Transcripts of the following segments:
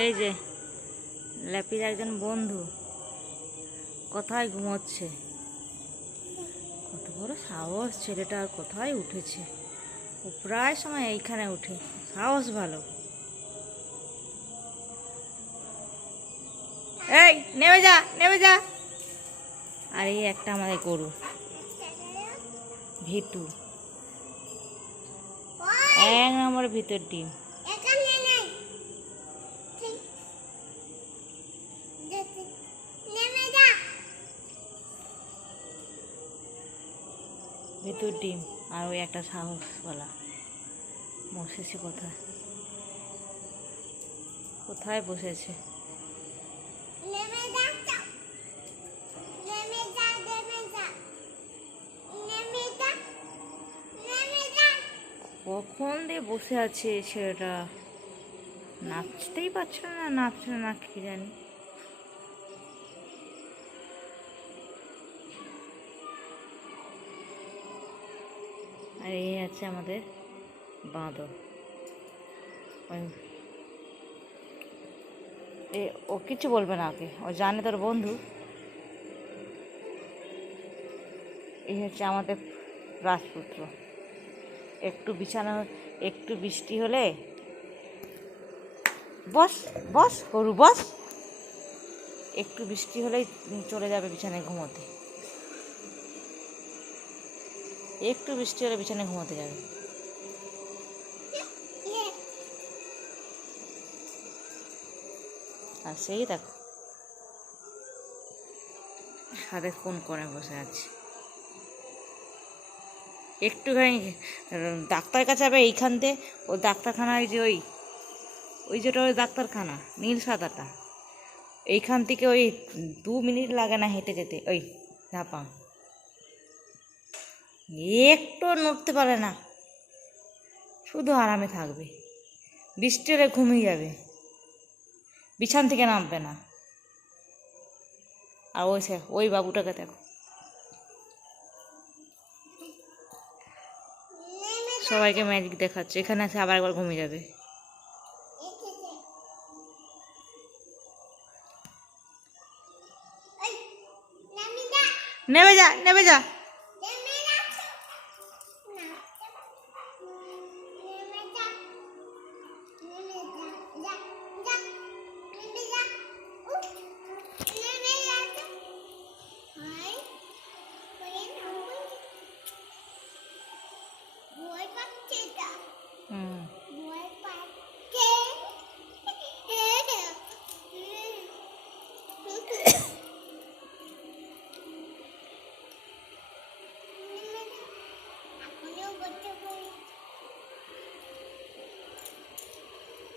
এই যে ল্যাপির একজন বন্ধু কোথায় ঘুমোচ্ছে। কত বড় সাহস ছেলেটার, কোথায় উঠেছে। ও প্রায় সময় এইখানে উঠে, সাহস ভালো। এই নেমে যা, নেমে যা। আর এই একটা আমাদের গরু ভিতু, 1 নম্বর ভিতর ডিম। ভিতর ডিম। আর ওই একটা সাহসওয়ালা বসেছে কোথায়, কোথায় বসেছে। কখন দিয়ে বসে আছে ছেলেটা, নাচতেই পারছে না, নাচছে না কি জানি। আর এই আছে আমাদের বাঁদর। ও কিছু বলবে না, ওকে, ও জানে তোর বন্ধু। এই হচ্ছে আমাদের রাজপুত্র। একটু বিছানা, একটু বৃষ্টি হলে বস বস গরু বস, একটু বৃষ্টি হলেই চলে যাবে বিছানায় ঘুমোতে। একটু বৃষ্টি হলে বিছানায় ঘুমোতে যাবে। আর সেই দেখো হাতে কোন কোণে বসে আছে। একটুখানি ডাক্তার কাছে যাবে এইখান থেকে, ও ডাক্তারখানায় যে ওই যেটা ওই ডাক্তারখানা নীল সাদাটা, এইখান থেকে ওই 2 মিনিট লাগে না হেঁটে যেতে। ওই ঝাপা একটু নড়তে পারে না, শুধু আরামে থাকবে। বৃষ্টি হলে ঘুমিয়ে যাবে, বিছান থেকে নামবে না। আর ওই বাবুটাকে দেখো, সবাইকে ম্যাজিক দেখাচ্ছে, এখানে এসে আবার একবার ঘুমিয়ে যাবে। নেমে যা, নেমে যা।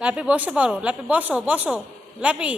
লাপি বসে পড়ো, লাপি বসো বসো, লাপি।